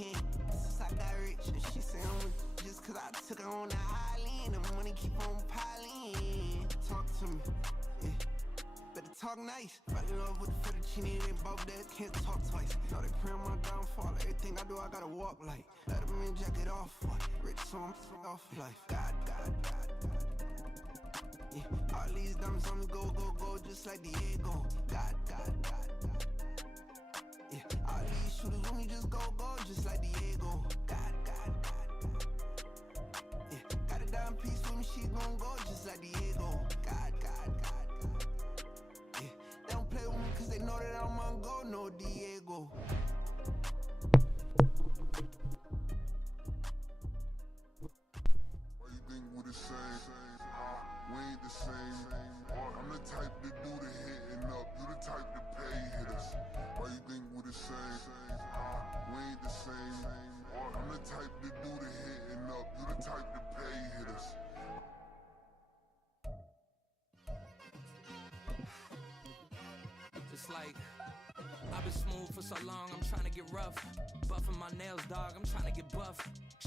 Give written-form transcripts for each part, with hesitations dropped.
can't. Since I got rich, and she said just cause I took her on the island, the money keep on piling. Talk to me, yeah. Better talk nice. Fell in love with the fettuccine and both days can't talk twice. Now they pray on my downfall. Everything I do, I gotta walk like. Let them in jacket off. What? Rich, so I'm off life. God. Yeah, all these diamonds on me go, just like Diego. God. Yeah, all these shooters on me just go, just like Diego. God. Yeah, got a dime piece with me, she gon' go just like Diego. God. Yeah, they don't play with me cause they know that I'm on go, no Diego. Why you think we the same? We ain't the same. I'm the type to do the hitting up, you the type to pay hitters. Why you think we the same? We ain't the same. I'm the type to do the hitting up, you the type to pay hitters. It's like I've been smooth for so long, I'm trying to get rough. Buffing my nails, dog, I'm trying to get buff.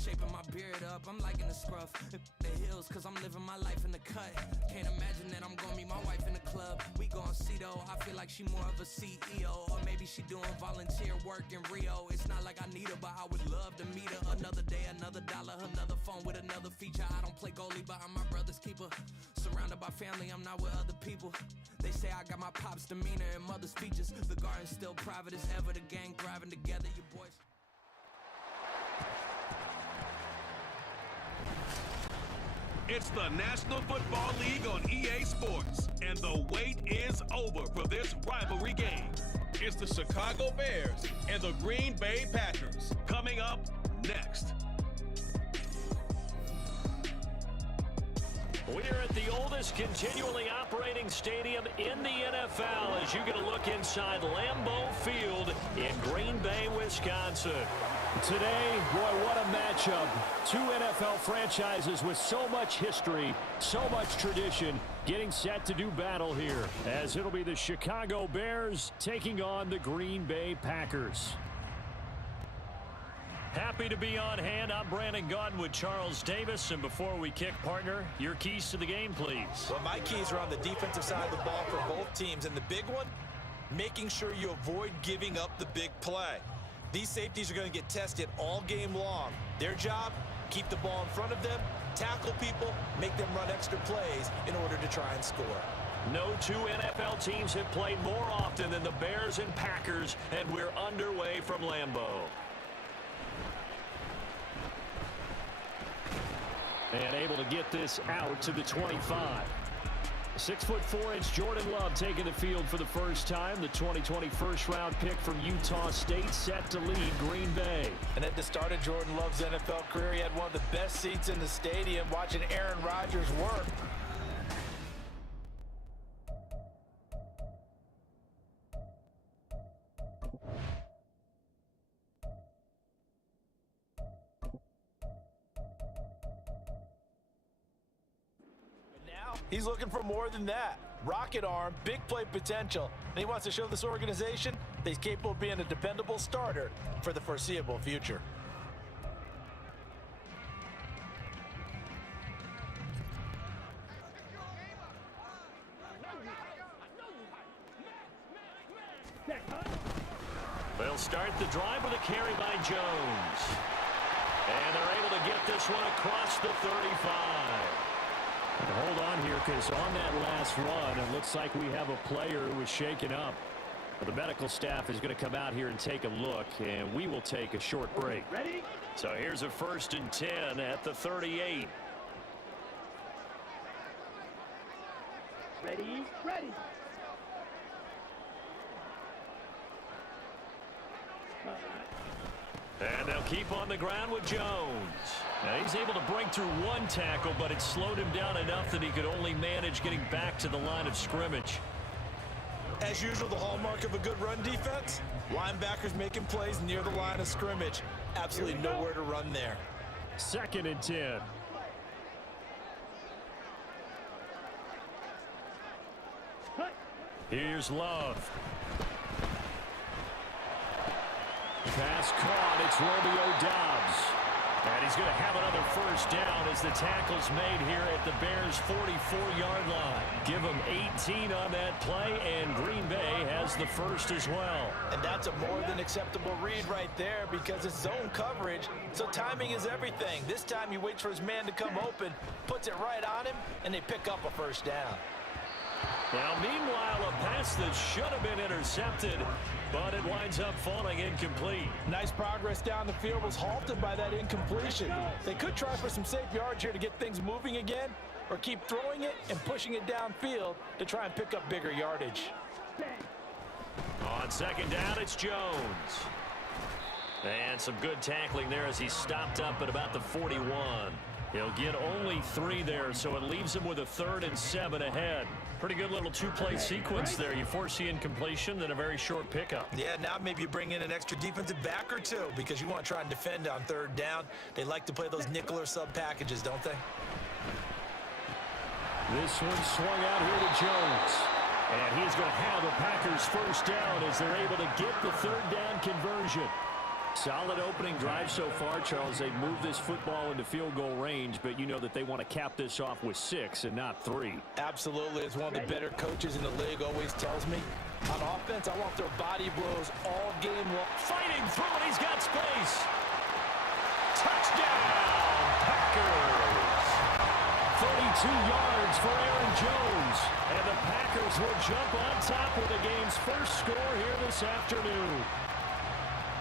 Shaping my beard up, I'm liking the scruff. The hills, cause I'm living my life in the cut. Can't imagine that I'm gonna meet my wife in the club. We gon' see though, I feel like she more of a CEO. Or maybe she doing volunteer work in Rio. It's not like I need her, but I would love to meet her. Another day, another dollar, another phone with another feature. I don't play goalie, but I'm my brother's keeper. Surrounded by family, I'm not with other people. They say I got my pop's demeanor and mother's features. The garden's still private as ever, the gang thriving together, you boys. It's the National Football League on EA Sports, and the wait is over for this rivalry game. It's the Chicago Bears and the Green Bay Packers. Coming up next. We're at the oldest continually operating stadium in the NFL as you get a look inside Lambeau Field in Green Bay, Wisconsin. Today, boy, what a matchup. Two NFL franchises with so much history, so much tradition, getting set to do battle here, as it'll be the Chicago Bears taking on the Green Bay Packers. Happy to be on hand. I'm Brandon Gunn with Charles Davis. And before we kick, partner, your keys to the game, please. Well, my keys are on the defensive side of the ball for both teams. And the big one, making sure you avoid giving up the big play. These safeties are going to get tested all game long. Their job, keep the ball in front of them, tackle people, make them run extra plays in order to try and score. No two NFL teams have played more often than the Bears and Packers, and we're underway from Lambeau. And able to get this out to the 25. 6'4" Jordan Love taking the field for the first time. The 2020 first-round pick from Utah State set to lead Green Bay. And at the start of Jordan Love's NFL career, he had one of the best seats in the stadium watching Aaron Rodgers work. He's looking for more than that. Rocket arm, big play potential, and he wants to show this organization that he's capable of being a dependable starter for the foreseeable future. They'll start the drive with a carry by Jones. And they're able to get this one across the 35. Hold on here, because on that last run, it looks like we have a player who was shaken up. The medical staff is going to come out here and take a look, and we will take a short break. Ready? So here's a 1st and 10 at the 38. Ready? Ready. And they'll keep on the ground with Jones. Now he's able to break through one tackle, but it slowed him down enough that he could only manage getting back to the line of scrimmage. As usual, the hallmark of a good run defense, linebackers making plays near the line of scrimmage. Absolutely nowhere to run there. 2nd and 10. Here's Love. Pass caught. It's Romeo Doubs. And he's going to have another first down as the tackle's made here at the Bears' 44-yard line. Give them 18 on that play, and Green Bay has the first as well. And that's a more than acceptable read right there because it's zone coverage, so timing is everything. This time he waits for his man to come open, puts it right on him, and they pick up a first down. Now, meanwhile, a pass that should have been intercepted, but it winds up falling incomplete. Nice progress down the field was halted by that incompletion. They could try for some safe yards here to get things moving again, or keep throwing it and pushing it downfield to try and pick up bigger yardage. On second down, it's Jones. And some good tackling there as he stopped up at about the 41. He'll get only 3 there, so it leaves him with a 3rd and 7 ahead. Pretty good little 2-play sequence there. You force the incompletion, then a very short pickup. Yeah, now maybe you bring in an extra defensive back or 2 because you want to try and defend on 3rd down. They like to play those nickel or sub packages, don't they? This one swung out here to Jones. And he's going to have the Packers first down as they're able to get the 3rd down conversion. Solid opening drive so far, Charles. They've moved this football into field goal range, but you know that they want to cap this off with 6 and not 3. Absolutely. As one of the better coaches in the league always tells me, on offense, I want their body blows all game long. Fighting through it, he's got space. Touchdown, Packers. 32 yards for Aaron Jones. And the Packers will jump on top of the game's first score here this afternoon.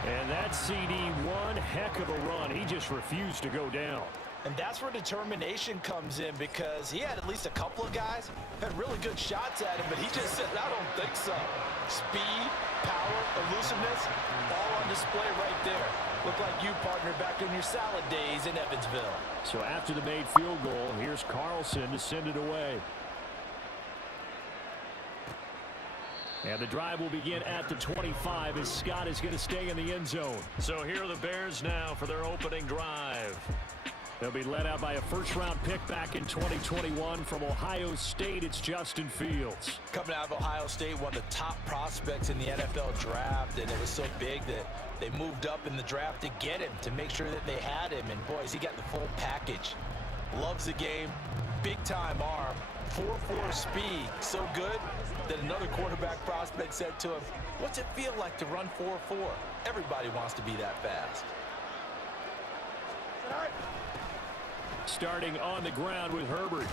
And that CD, one heck of a run. He just refused to go down. And that's where determination comes in because he had at least a couple of guys had really good shots at him, but he just said, I don't think so. Speed, power, elusiveness, all on display right there. Look like you, partner, back in your salad days in Evansville. So after the made field goal, here's Carlson to send it away. And the drive will begin at the 25 as Scott is going to stay in the end zone. So here are the Bears now for their opening drive. They'll be led out by a first-round pick back in 2021 from Ohio State. It's Justin Fields. Coming out of Ohio State, one of the top prospects in the NFL draft, and it was so big that they moved up in the draft to get him, to make sure that they had him. And, boys, he got the full package. Loves the game, big-time arm, 4.4 speed, so good that another quarterback prospect said to him, what's it feel like to run 4.4? Everybody wants to be that fast. Starting on the ground with Herbert.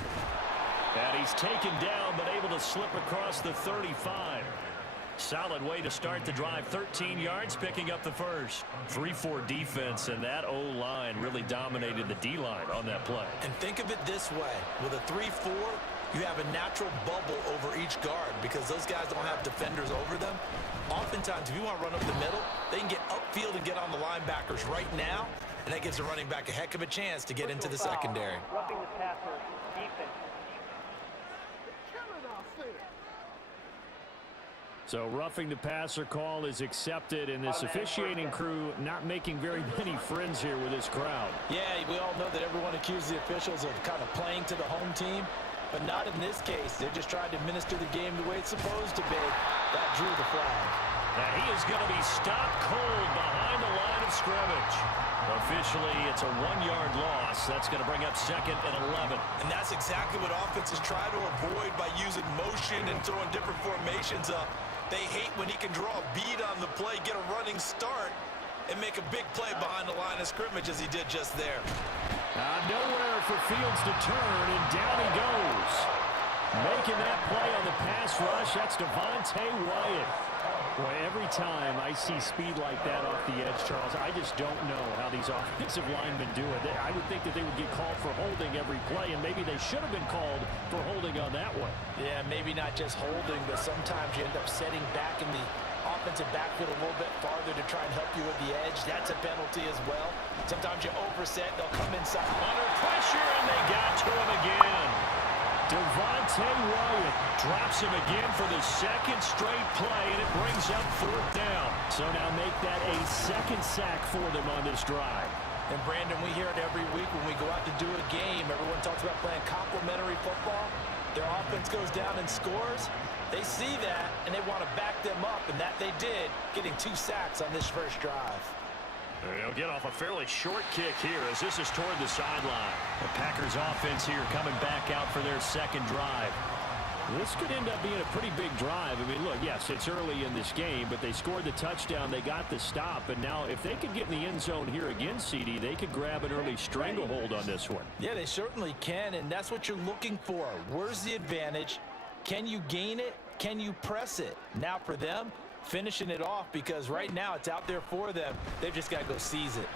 And he's taken down, but able to slip across the 35. Solid way to start the drive. 13 yards, picking up the first. 3-4 defense, and that O-line really dominated the D-line on that play. And think of it this way. With a 3-4, you have a natural bubble over each guard because those guys don't have defenders over them. Oftentimes, if you want to run up the middle, they can get upfield and get on the linebackers right now, and that gives the running back a heck of a chance to get into the secondary. Roughing the passer, defense. So roughing the passer call is accepted, and this officiating crew not making very many friends here with this crowd. Yeah, we all know that everyone accuses the officials of kind of playing to the home team, but not in this case. They're just trying to administer the game the way it's supposed to be. That drew the flag. And he is going to be stopped cold behind the line of scrimmage. Officially, it's a 1-yard loss. That's going to bring up 2nd and 11. And that's exactly what offenses try to avoid by using motion and throwing different formations up. They hate when he can draw a bead on the play, get a running start, and make a big play behind the line of scrimmage as he did just there. Nowhere for Fields to turn, and down he goes. Making that play on the pass rush, that's Devontae Wyatt. Boy, every time I see speed like that off the edge, Charles, I just don't know how these offensive linemen do it. I would think that they would get called for holding every play, and maybe they should have been called for holding on that one. Yeah, maybe not just holding, but sometimes you end up setting back in the offensive backfield a little bit farther to try and help you with the edge. That's a penalty as well. Sometimes you overset, they'll come inside. Under pressure, and they got to him again. Devontae Wyatt drops him again for the 2nd straight play, and it brings up 4th down. So now make that a 2nd sack for them on this drive. And Brandon, we hear it every week when we go out to do a game. Everyone talks about playing complementary football. Their offense goes down and scores. They see that, and they want to back them up, and that they did, getting 2 sacks on this first drive. They'll get off a fairly short kick here as this is toward the sideline. The Packers offense here coming back out for their second drive. This could end up being a pretty big drive. I mean, look, yes, it's early in this game, but they scored the touchdown. They got the stop. And now if they could get in the end zone here again, CD, they could grab an early stranglehold on this one. Yeah, they certainly can, and that's what you're looking for. Where's the advantage? Can you gain it? Can you press it? Now for them, finishing it off, because right now it's out there for them. They've just got to go seize it.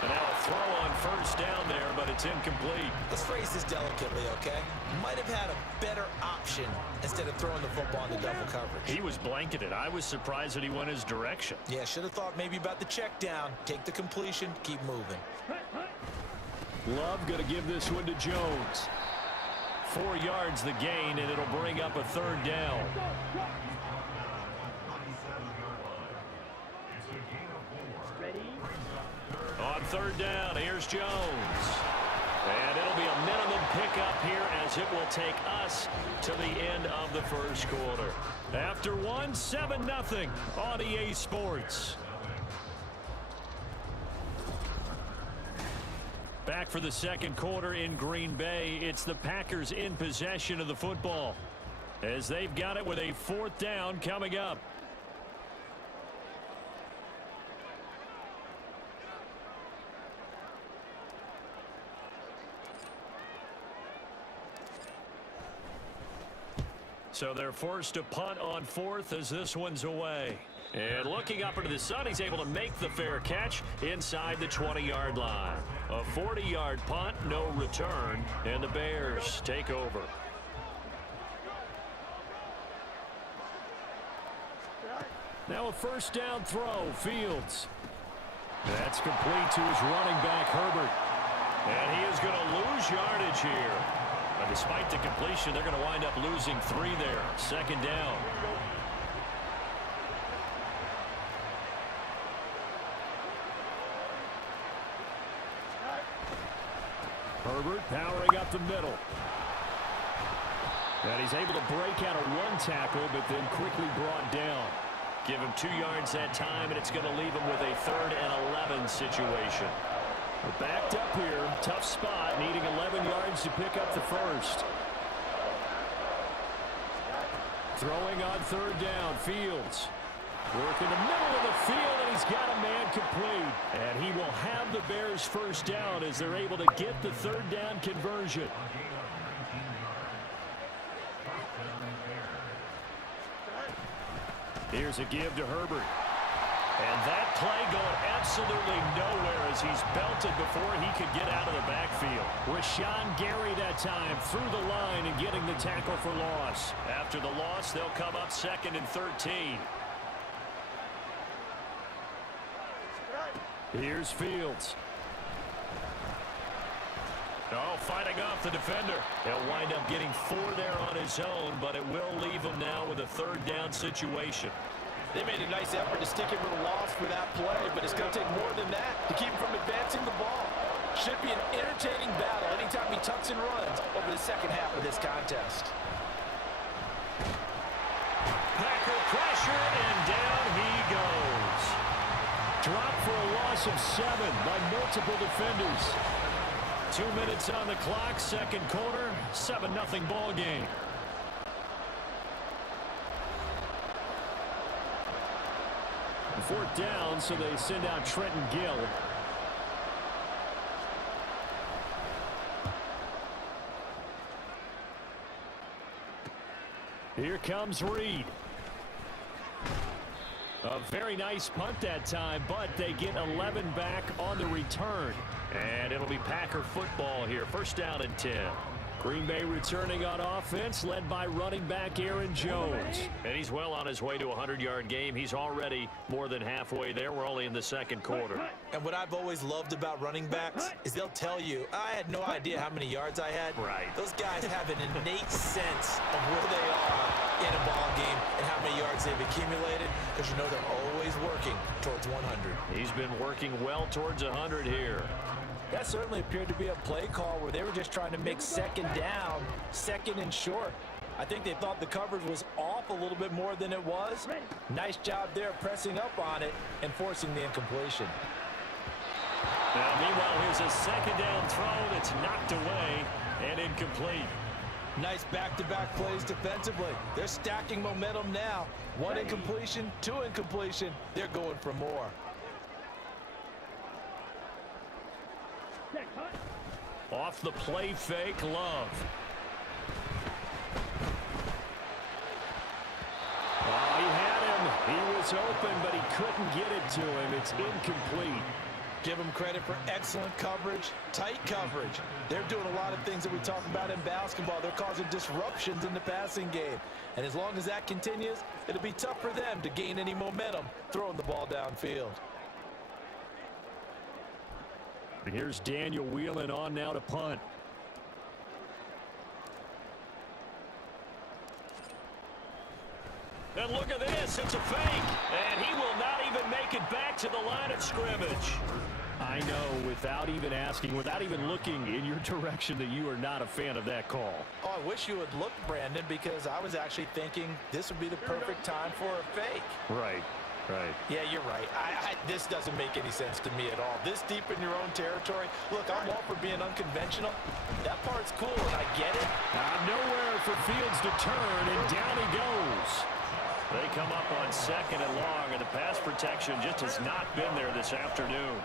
And now a throw on first down there, but it's incomplete. Let's phrase this delicately, okay? Might have had a better option instead of throwing the football into double coverage. He was blanketed. I was surprised that he went his direction. Yeah, should have thought maybe about the check down. Take the completion, keep moving. Love going to give this one to Jones. 4 yards the gain, and it'll bring up a third down. On third down, here's Jones. And it'll be a minimum pickup here as it will take us to the end of the first quarter. After 7-0 on EA Sports. Back for the second quarter in Green Bay. It's the Packers in possession of the football as they've got it with a 4th down coming up. So they're forced to punt on 4th as this one's away. And looking up into the sun, he's able to make the fair catch inside the 20-yard line. A 40-yard punt, no return, and the Bears take over. Now a first down throw, Fields. That's complete to his running back, Herbert. And he is going to lose yardage here. But despite the completion, they're going to wind up losing 3 there. Second down. Herbert powering up the middle. And he's able to break out a 1 tackle, but then quickly brought down. Give him 2 yards that time, and it's going to leave him with a 3rd and 11 situation. We're backed up here. Tough spot, needing 11 yards to pick up the first. Throwing on 3rd down, Fields. Work in the middle of the field, and he's got a man complete. And he will have the Bears first down as they're able to get the 3rd down conversion. Here's a give to Herbert. And that play going absolutely nowhere as he's belted before he could get out of the backfield. Rashawn Gary that time through the line and getting the tackle for loss. After the loss, they'll come up 2nd and 13. Here's Fields. Oh, fighting off the defender. He'll wind up getting 4 there on his own, but it will leave him now with a 3rd down situation. They made a nice effort to stick him with a loss for that play, but it's going to take more than that to keep him from advancing the ball. Should be an entertaining battle anytime he tucks and runs over the second half of this contest. Packer pressure, and down he goes. Dropped for a loss of 7 by multiple defenders. 2 minutes on the clock, second quarter, 7-0 ball game. Fourth down, so they send out Trenton Gill. Here comes Reed. A very nice punt that time, but they get 11 back on the return. And it'll be Packer football here. First down and 10. Green Bay returning on offense, led by running back Aaron Jones. And he's well on his way to a 100-yard game. He's already more than halfway there. We're only in the second quarter. And what I've always loved about running backs is they'll tell you, I had no idea how many yards I had. Right. Those guys have an innate sense of where they are in a ball game and how many yards they've accumulated, because you know they're always working towards 100. He's been working well towards 100 here. That certainly appeared to be a play call where they were just trying to make second down, 2nd and short. I think they thought the coverage was off a little bit more than it was. Nice job there pressing up on it and forcing the incompletion. Now, meanwhile, here's a second down throw that's knocked away and incomplete. Nice back-to-back plays defensively. They're stacking momentum now. One incompletion, two incompletion. They're going for more. Off the play fake, Love. Oh, he had him. He was open, but he couldn't get it to him. It's incomplete. Give them credit for excellent coverage, tight coverage. They're doing a lot of things that we talk about in basketball. They're causing disruptions in the passing game. And as long as that continues, it'll be tough for them to gain any momentum throwing the ball downfield. Here's Daniel Whelan on now to punt. And look at this, it's a fake. And he will not even make it back to the line of scrimmage. I know, without even asking, without even looking in your direction, that you are not a fan of that call. Oh, I wish you would look, Brandon, because I was actually thinking this would be the perfect time for a fake. Right. Yeah, you're right. This doesn't make any sense to me at all. This deep in your own territory. Look, I'm all for being unconventional. That part's cool, and I get it. Nowhere for Fields to turn, and down he goes. They come up on second and long, and the pass protection just has not been there this afternoon.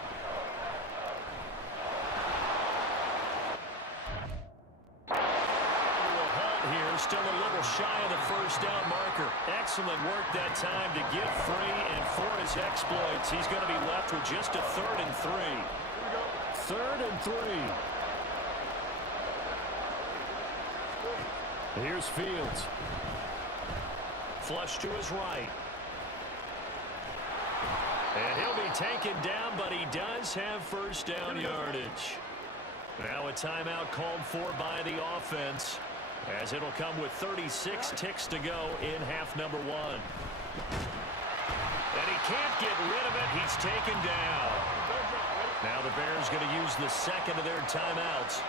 Here, still a little shy of the first down marker. Excellent work that time to get free, and for his exploits, he's going to be left with just a 3rd and 3. 3rd and 3. Here's Fields. Flush to his right. And he'll be taken down, but he does have first down yardage. Now a timeout called for by the offense, as it'll come with 36 ticks to go in half number 1. And he can't get rid of it. He's taken down. Now the Bears going to use the second of their timeouts,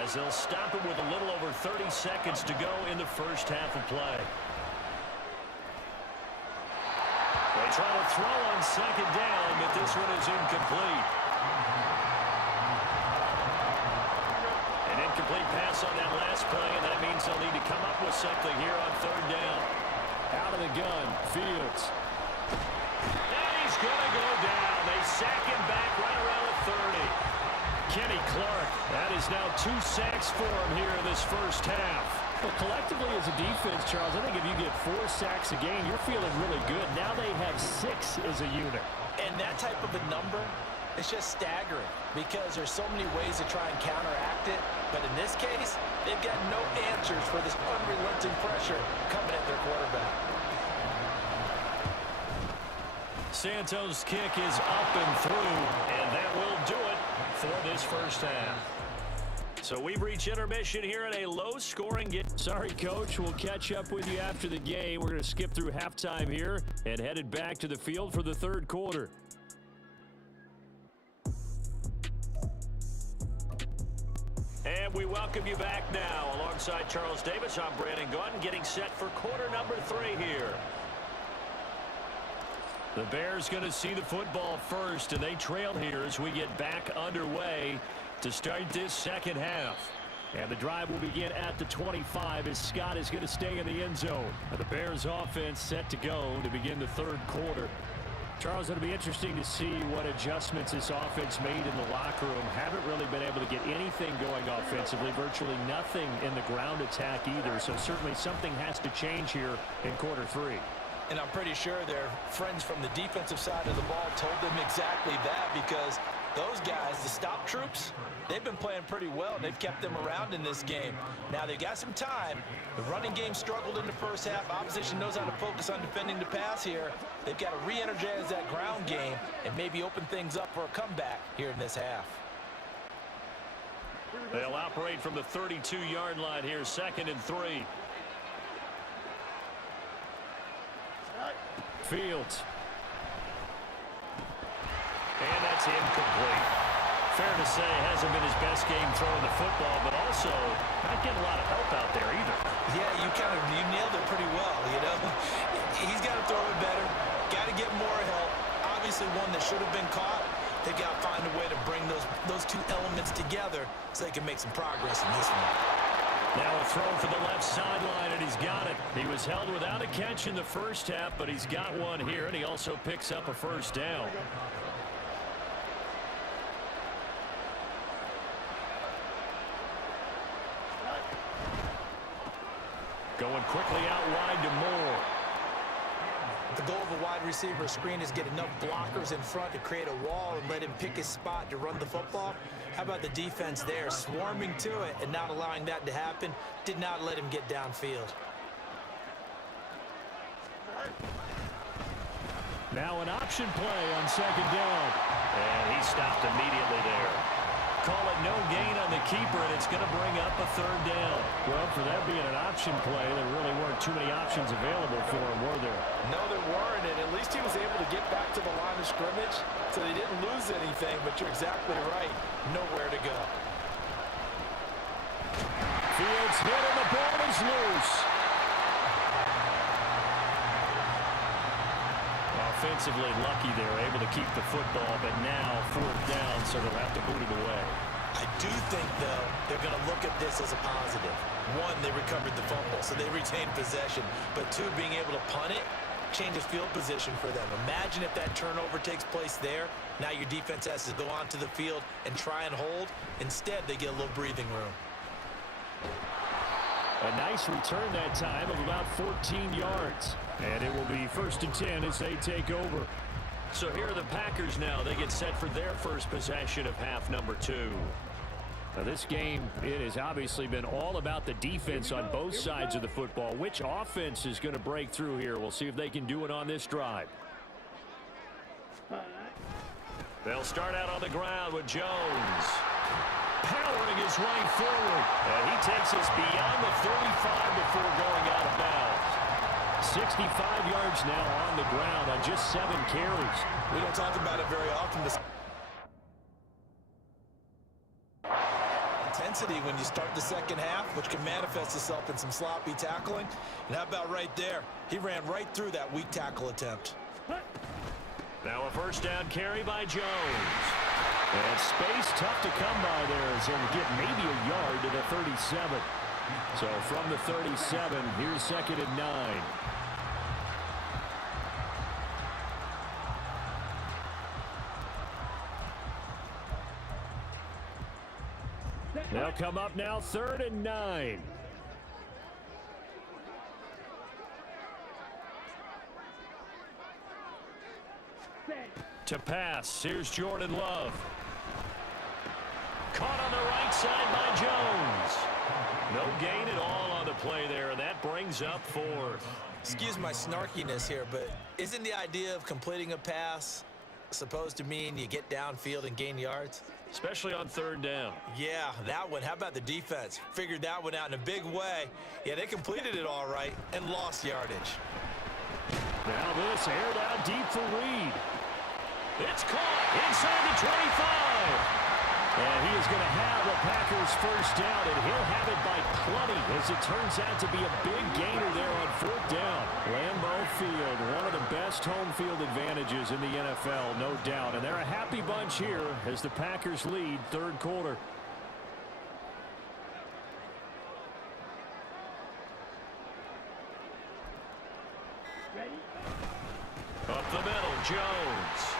as they'll stop him with a little over 30 seconds to go in the first half of play. They try to throw on second down, but this one is incomplete. An incomplete pass on that last play, and that means they'll need to come up with something here on 3rd down. Out of the gun, Fields. And he's going to go down. They sack him back right around the 30. Kenny Clark, that is now 2 sacks for him here in this first half. Well, collectively as a defense, Charles, I think if you get 4 sacks a game, you're feeling really good. Now they have 6 as a unit. And that type of a number, it's just staggering because there's so many ways to try and counteract it. But in this case, they've got no answers for this unrelenting pressure coming at their quarterback. Santos' kick is up and through, and that will do it for this first half. So we've reached intermission here in a low-scoring game. Sorry, Coach. We'll catch up with you after the game. We're going to skip through halftime here and headed back to the field for the 3rd quarter. And we welcome you back now. Alongside Charles Davis, I'm Brandon Gaunt, getting set for quarter number 3 here. The Bears going to see the football first, and they trail here as we get back underway to start this second half. And the drive will begin at the 25 as Scott is going to stay in the end zone. The Bears offense set to go to begin the 3rd quarter. Charles, it'll be interesting to see what adjustments this offense made in the locker room. Haven't really been able to get anything going offensively, virtually nothing in the ground attack either. So certainly something has to change here in quarter 3. And I'm pretty sure their friends from the defensive side of the ball told them exactly that, because those guys, the stop troops, they've been playing pretty well. They've kept them around in this game. Now they've got some time. The running game struggled in the first half. Opposition knows how to focus on defending the pass here. They've got to re-energize that ground game and maybe open things up for a comeback here in this half. They'll operate from the 32-yard line here, 2nd and 3. Fields. And that's incomplete. Fair to say, hasn't been his best game throwing the football, but also not getting a lot of help out there either. Yeah, you nailed it pretty well, you know. He's got to throw it better, got to get more help. Obviously one that should have been caught. They've got to find a way to bring those two elements together so they can make some progress in this one. Now a throw for the left sideline, and he's got it. He was held without a catch in the first half, but he's got one here, and he also picks up a first down. Going quickly out wide to Moore. The goal of a wide receiver screen is get enough blockers in front to create a wall and let him pick his spot to run the football. How about the defense there, swarming to it and not allowing that to happen? Did not let him get downfield. Now an option play on second down. And he stopped immediately there. Call it no gain on the keeper, and it's going to bring up a third down. Well, for that being an option play, there really weren't too many options available for him, were there? No, there weren't, and at least he was able to get back to the line of scrimmage, so he didn't lose anything, but you're exactly right. Nowhere to go. Fields hit, and the ball is loose. Offensively lucky they're able to keep the football, but now fourth down, so they'll have to boot it away. I do think, though, they're going to look at this as a positive. One, they recovered the fumble, so they retained possession. But two, being able to punt it changes field position for them. Imagine if that turnover takes place there. Now your defense has to go onto the field and try and hold. Instead, they get a little breathing room. A nice return that time of about 14 yards. And it will be 1st and 10 as they take over. So here are the Packers now. They get set for their first possession of half number 2. Now this game, it has obviously been all about the defense on both sides of the football. Which offense is going to break through here? We'll see if they can do it on this drive. They'll start out on the ground with Jones. Powering his way forward. And he takes us beyond the 35 before going out of bounds. 65 yards now on the ground on just 7 carries. We don't talk about it very often. Intensity when you start the second half, which can manifest itself in some sloppy tackling. And how about right there? He ran right through that weak tackle attempt. Now a first down carry by Jones. And space tough to come by there as he'll get maybe a yard to the 37. So from the 37, here's 2nd and 9. They'll come up now 3rd and 9. To pass, here's Jordan Love. Caught on the right side by Jones. No gain at all on the play there, and that brings up 4th. Excuse my snarkiness here, but isn't the idea of completing a pass supposed to mean you get downfield and gain yards? Especially on 3rd down. Yeah, that one. How about the defense? Figured that one out in a big way. Yeah, they completed it all right and lost yardage. Now this aired out deep for Reed. It's caught inside the 25. And he is going to have the Packers first down, and he'll have it by plenty as it turns out to be a big gainer there on 4th down. Lambeau Field, one of the best home field advantages in the NFL, no doubt. And they're a happy bunch here as the Packers lead 3rd quarter. Up the middle, Jones.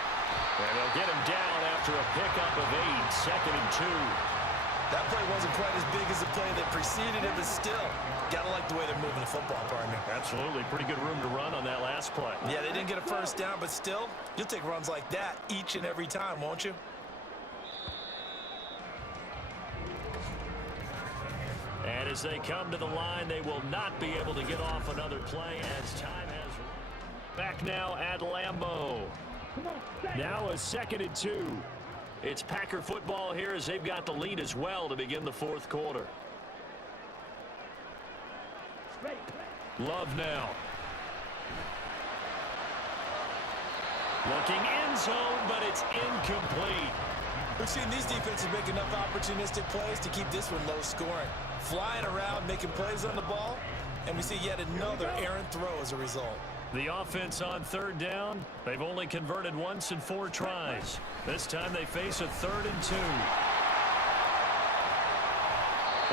And they'll get him down after a pickup of 8, 2nd and 2. That play wasn't quite as big as the play that preceded it, but still, gotta like the way they're moving the football, partner. Absolutely. Pretty good room to run on that last play. Yeah, they didn't get a first down, but still, you'll take runs like that each and every time, won't you? And as they come to the line, they will not be able to get off another play as time has run. Back now at Lambeau. Now a 2nd and 2. It's Packer football here as they've got the lead as well to begin the 4th quarter. Love now. Looking end zone, but it's incomplete. We've seen these defenses make enough opportunistic plays to keep this one low scoring. Flying around, making plays on the ball, and we see yet another errant throw as a result. The offense on third down, they've only converted once in 4 tries. This time they face a 3rd and 2.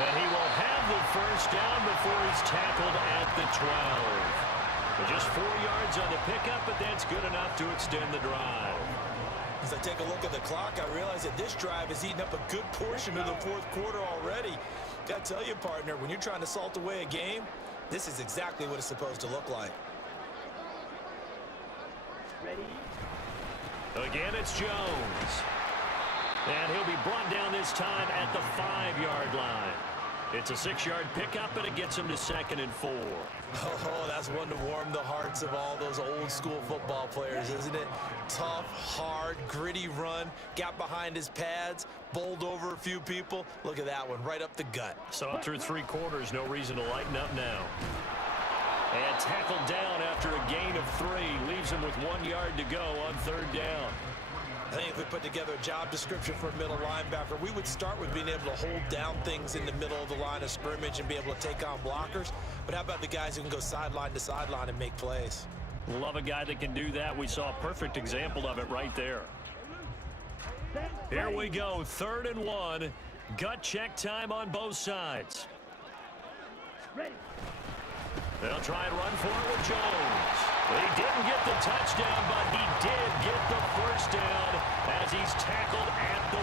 And he will have the first down before he's tackled at the 12. Just 4 yards on the pickup, but that's good enough to extend the drive. As I take a look at the clock, I realize that this drive has eaten up a good portion of the 4th quarter already. Got to tell you, partner, when you're trying to salt away a game, this is exactly what it's supposed to look like. Again, it's Jones. And he'll be brought down this time at the 5-yard line. It's a 6-yard pickup, and it gets him to 2nd and 4. Oh, that's one to warm the hearts of all those old-school football players, isn't it? Tough, hard, gritty run, got behind his pads, bowled over a few people. Look at that one, right up the gut. So through 3 quarters, no reason to lighten up now. And tackled down after a gain of 3. Leaves him with 1 yard to go on 3rd down. I think if we put together a job description for a middle linebacker, we would start with being able to hold down things in the middle of the line of scrimmage and be able to take on blockers. But how about the guys who can go sideline to sideline and make plays? Love a guy that can do that. We saw a perfect example of it right there. Here we go, 3rd and 1. Gut check time on both sides. They'll try and run for it with Jones. He didn't get the touchdown, but he did get the first down as he's tackled at the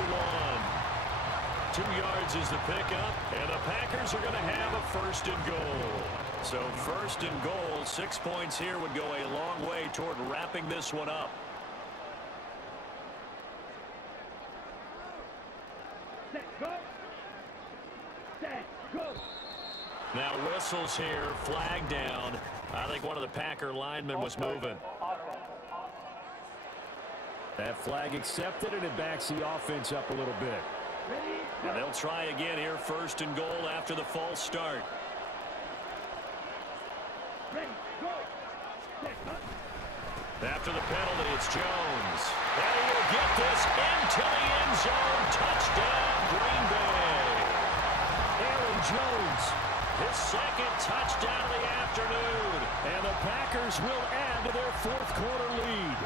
1. 2 yards is the pickup, and the Packers are going to have a 1st and goal. So 1st and goal, 6 points here would go a long way toward wrapping this one up. Now whistles here, flag down. I think one of the Packer linemen was moving. That flag accepted, and it backs the offense up a little bit. And they'll try again here, 1st and goal after the false start. After the penalty, it's Jones. And he will get this into the end zone. Touchdown, Green Bay. Aaron Jones, his 2nd touchdown of the afternoon. And the Packers will add to their 4th quarter lead.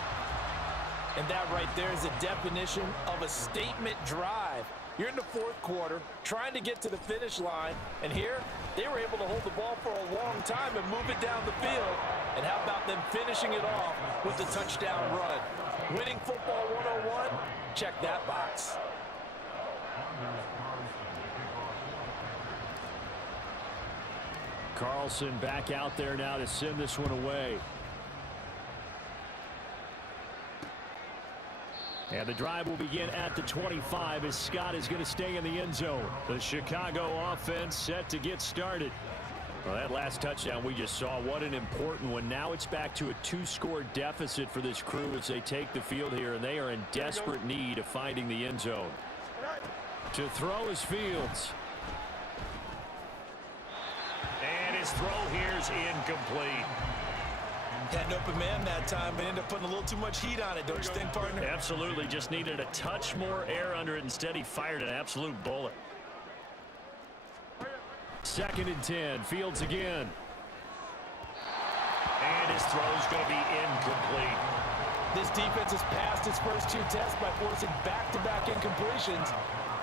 And that right there is a definition of a statement drive. You're in the 4th quarter, trying to get to the finish line, and here, they were able to hold the ball for a long time and move it down the field. And how about them finishing it off with the touchdown run? Winning football 101? Check that box. Carlson back out there now to send this one away. And the drive will begin at the 25 as Scott is going to stay in the end zone. The Chicago offense set to get started. Well, that last touchdown we just saw, what an important one. Now it's back to a 2-score deficit for this crew as they take the field here, and they are in desperate need of finding the end zone. To throw is Fields. And his throw here is incomplete. Had an open man that time, but ended up putting a little too much heat on it, don't you think, partner? Absolutely. Just needed a touch more air under it. Instead, he fired an absolute bullet. 2nd and 10. Fields again. And his throw's going to be incomplete. This defense has passed its first 2 tests by forcing back-to-back incompletions.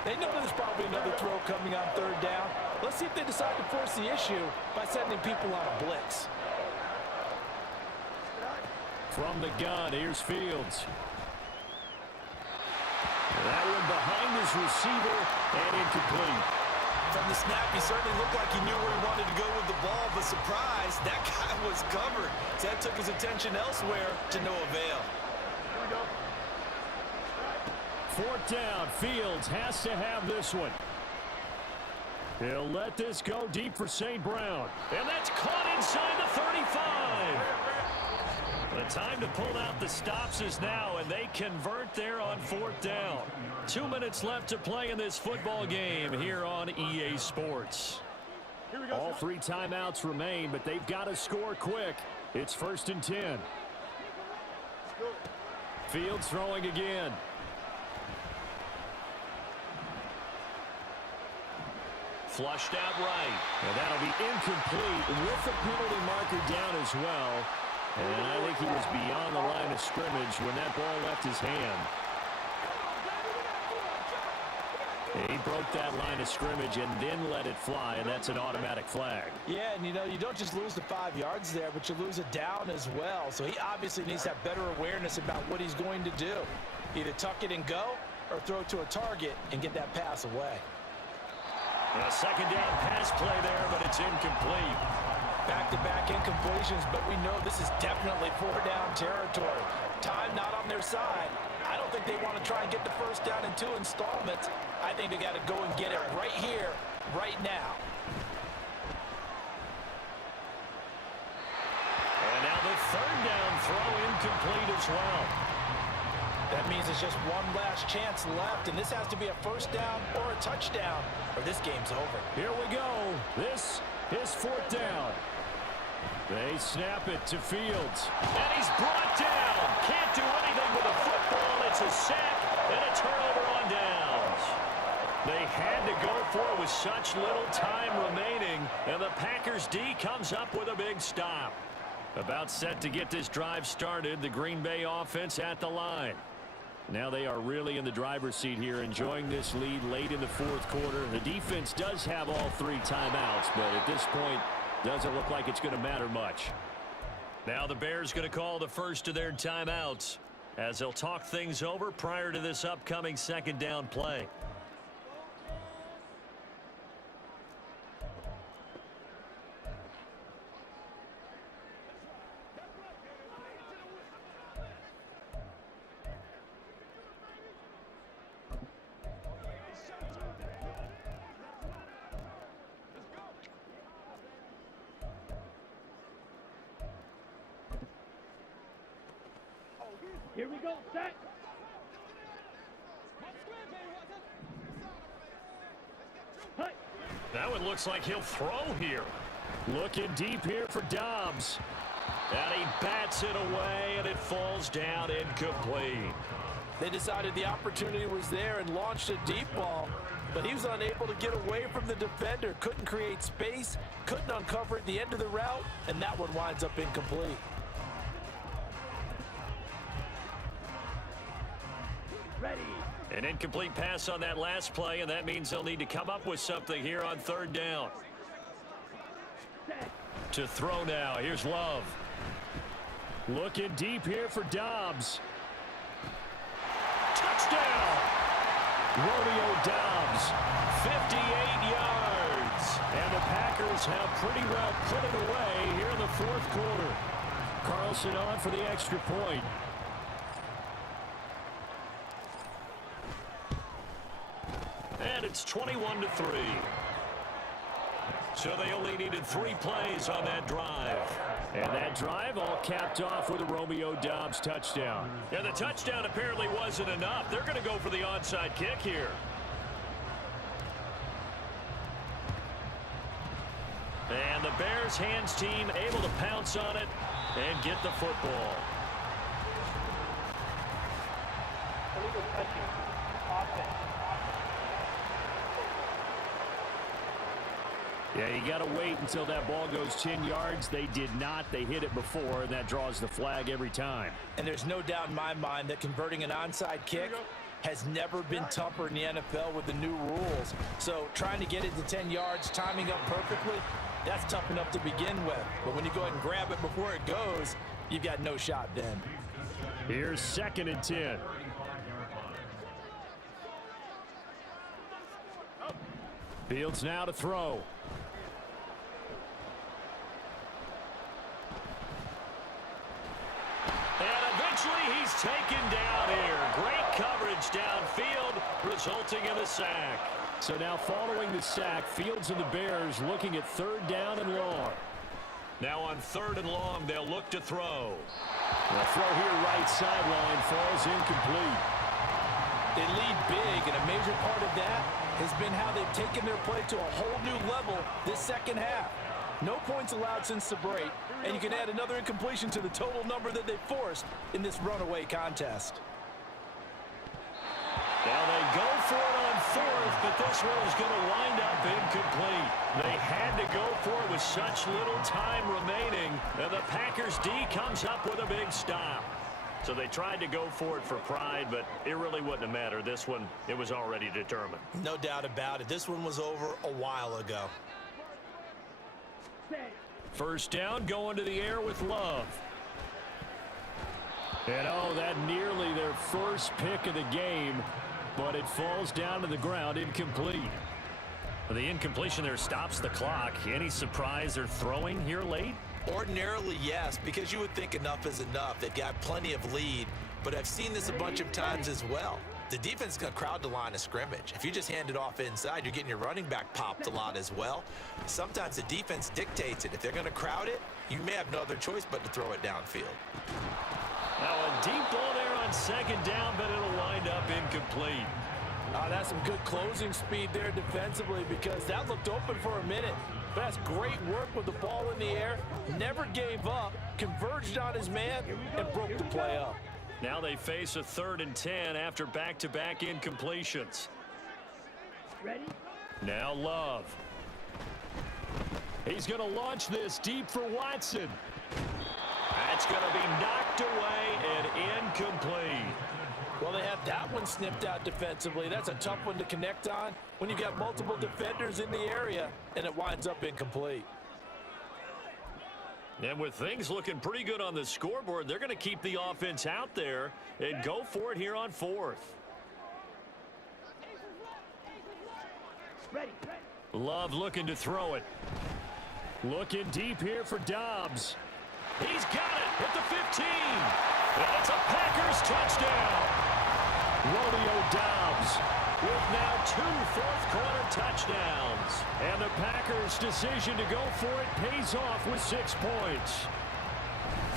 They know there's probably another throw coming on 3rd down. Let's see if they decide to force the issue by sending people on a blitz. From the gun, here's Fields. That one behind his receiver and incomplete. From the snap, he certainly looked like he knew where he wanted to go with the ball, but surprise, that guy was covered. So that took his attention elsewhere to no avail. Here we go. 4th down, Fields has to have this one. He'll let this go deep for St. Brown. And that's caught inside the 35. The time to pull out the stops is now, and they convert there on 4th down. 2 minutes left to play in this football game here on EA Sports. All 3 timeouts remain, but they've got to score quick. It's 1st and 10. Fields throwing again. flushed out right. And that'll be incomplete with the penalty marker down as well. And I think he was beyond the line of scrimmage when that ball left his hand. He broke that line of scrimmage and then let it fly, and that's an automatic flag. Yeah, and you know, you don't just lose the 5 yards there, but you lose a down as well. So he obviously needs to have better awareness about what he's going to do. Either tuck it and go or throw it to a target and get that pass away. A second down pass play there, but it's incomplete. Back-to-back incompletions, but we know this is definitely 4-down territory. Time not on their side. I don't think they want to try and get the first down in 2 installments. I think they got to go and get it right here, right now. And now the third down throw incomplete as well. That means it's just one last chance left, and this has to be a first down or a touchdown, or this game's over. Here we go. This is 4th down. They snap it to Fields. And he's brought down. Can't do anything with the football. It's a sack and a turnover on downs. They had to go for it with such little time remaining, and the Packers D comes up with a big stop. About set to get this drive started, the Green Bay offense at the line. Now they are really in the driver's seat here, enjoying this lead late in the 4th quarter. The defense does have all 3 timeouts, but at this point, doesn't look like it's going to matter much. Now the Bears going to call the first of their timeouts as they'll talk things over prior to this upcoming second down play. Here we go, set. That one looks like he'll throw here. Looking deep here for Dobbs. And he bats it away, and it falls down incomplete. They decided the opportunity was there and launched a deep ball, but he was unable to get away from the defender, couldn't create space, couldn't uncover at the end of the route, and that one winds up incomplete. Ready. An incomplete pass on that last play, and that means they'll need to come up with something here on 3rd down. Set. To throw now. Here's Love. Looking deep here for Dobbs. Touchdown! Romeo Dobbs, 58 yards. And the Packers have pretty well put it away here in the 4th quarter. Carlson on for the extra point. And it's 21-3. So they only needed 3 plays on that drive. And that drive all capped off with a Romeo Dobbs touchdown. And the touchdown apparently wasn't enough. They're going to go for the onside kick here. And the Bears hands team able to pounce on it and get the football. Illegal touching. Offense. Yeah, you got to wait until that ball goes 10 yards. They did not. They hit it before, and that draws the flag every time. And there's no doubt in my mind that converting an onside kick has never been tougher in the NFL with the new rules. So trying to get it to 10 yards, timing up perfectly, that's tough enough to begin with. But when you go ahead and grab it before it goes, you've got no shot then. Here's 2nd and 10. Fields now to throw. And eventually he's taken down here. Great coverage downfield, resulting in a sack. So now following the sack, Fields and the Bears looking at 3rd down and long. Now on 3rd and long, they'll look to throw. The throw here right sideline falls incomplete. They lead big, and a major part of that has been how they've taken their play to a whole new level this second half. No points allowed since the break, and you can add another incompletion to the total number that they forced in this runaway contest. Now they go for it on fourth, but this one is going to wind up incomplete. They had to go for it with such little time remaining, and the Packers D comes up with a big stop. So they tried to go for it for pride, but it really wouldn't have mattered. This one, it was already determined. No doubt about it. This one was over a while ago. First down, going to the air with Love. And oh, that nearly their first pick of the game, but it falls down to the ground, incomplete. The incompletion there stops the clock. Any surprise they're throwing here late? Ordinarily, yes, because you would think enough is enough. They've got plenty of lead, but I've seen this a bunch of times as well. The defense is going to crowd the line of scrimmage. If you just hand it off inside, you're getting your running back popped a lot as well. Sometimes the defense dictates it. If they're going to crowd it, you may have no other choice but to throw it downfield. Now a deep ball there on second down, but it'll wind up incomplete. That's some good closing speed there defensively, because that looked open for a minute. But that's great work with the ball in the air. Never gave up, converged on his man, and broke the play up. Now they face a 3rd and 10 after back-to-back incompletions. Ready? Now Love. He's going to launch this deep for Watson. That's going to be knocked away and incomplete. Well, they had that one snipped out defensively. That's a tough one to connect on when you've got multiple defenders in the area, and it winds up incomplete. And with things looking pretty good on the scoreboard, they're going to keep the offense out there and go for it here on 4th. Ready. Love looking to throw it. Looking deep here for Dobbs. He's got it at the 15. And it's a Packers touchdown. Romeo Dobbs with now 2 fourth-quarter touchdowns. And the Packers' decision to go for it pays off with 6 points.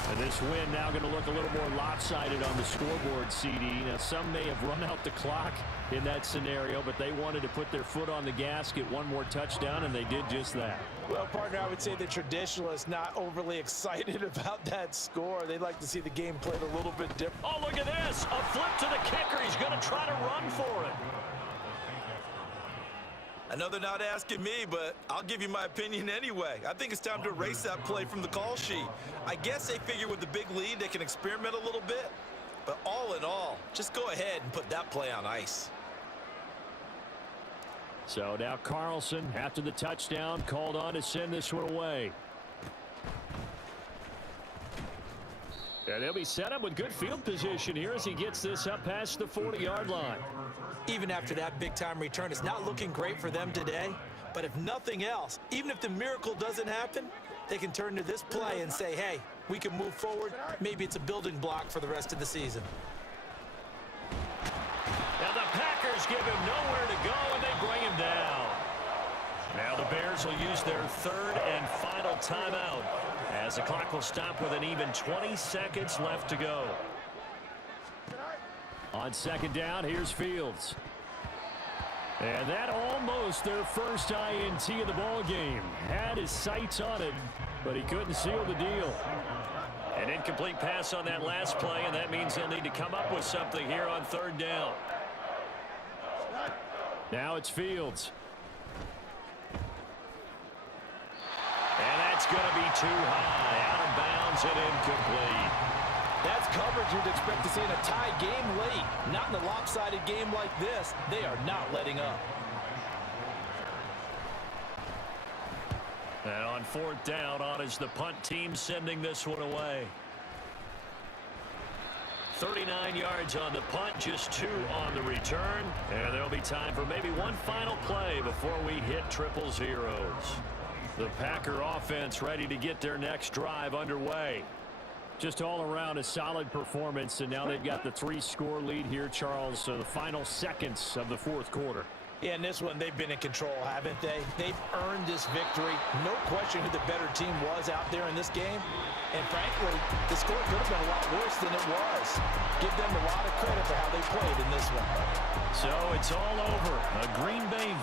And this win now going to look a little more lopsided on the scoreboard, CD. Now, some may have run out the clock in that scenario, but they wanted to put their foot on the gas, get one more touchdown, and they did just that. Well, partner, I would say the traditionalists not overly excited about that score. They'd like to see the game played a little bit different. Oh, look at this. A flip to the kicker. He's going to try to run for it. I know they're not asking me, but I'll give you my opinion anyway. I think it's time to erase that play from the call sheet. I guess they figure with the big lead they can experiment a little bit. But all in all, just go ahead and put that play on ice. So now Carlson, after the touchdown, called on to send this one away. And they'll be set up with good field position here as he gets this up past the 40-yard line. Even after that big-time return, it's not looking great for them today. But if nothing else, even if the miracle doesn't happen, they can turn to this play and say, hey, we can move forward. Maybe it's a building block for the rest of the season. Now the Packers give him nowhere to go, and they bring him down. Now the Bears will use their 3rd and final timeout as the clock will stop with an even 20 seconds left to go. On 2nd down, here's Fields. And that almost their first INT of the ball game. Had his sights on it, but he couldn't seal the deal. An incomplete pass on that last play, and that means they'll need to come up with something here on 3rd down. Now it's Fields. And that's going to be too high. Out of bounds and incomplete. That's coverage you'd expect to see in a tie game late. Not in a lopsided game like this. They are not letting up. And on 4th down, on is the punt team sending this one away. 39 yards on the punt, just 2 on the return. And there'll be time for maybe one final play before we hit triple zeros. The Packer offense ready to get their next drive underway. Just all around a solid performance, and now they've got the 3-score lead here, Charles, so the final seconds of the 4th quarter. Yeah, in this one, they've been in control, haven't they? They've earned this victory. No question who the better team was out there in this game. And frankly, the score could have been a lot worse than it was. Give them a lot of credit for how they played in this one. So it's all over. A Green Bay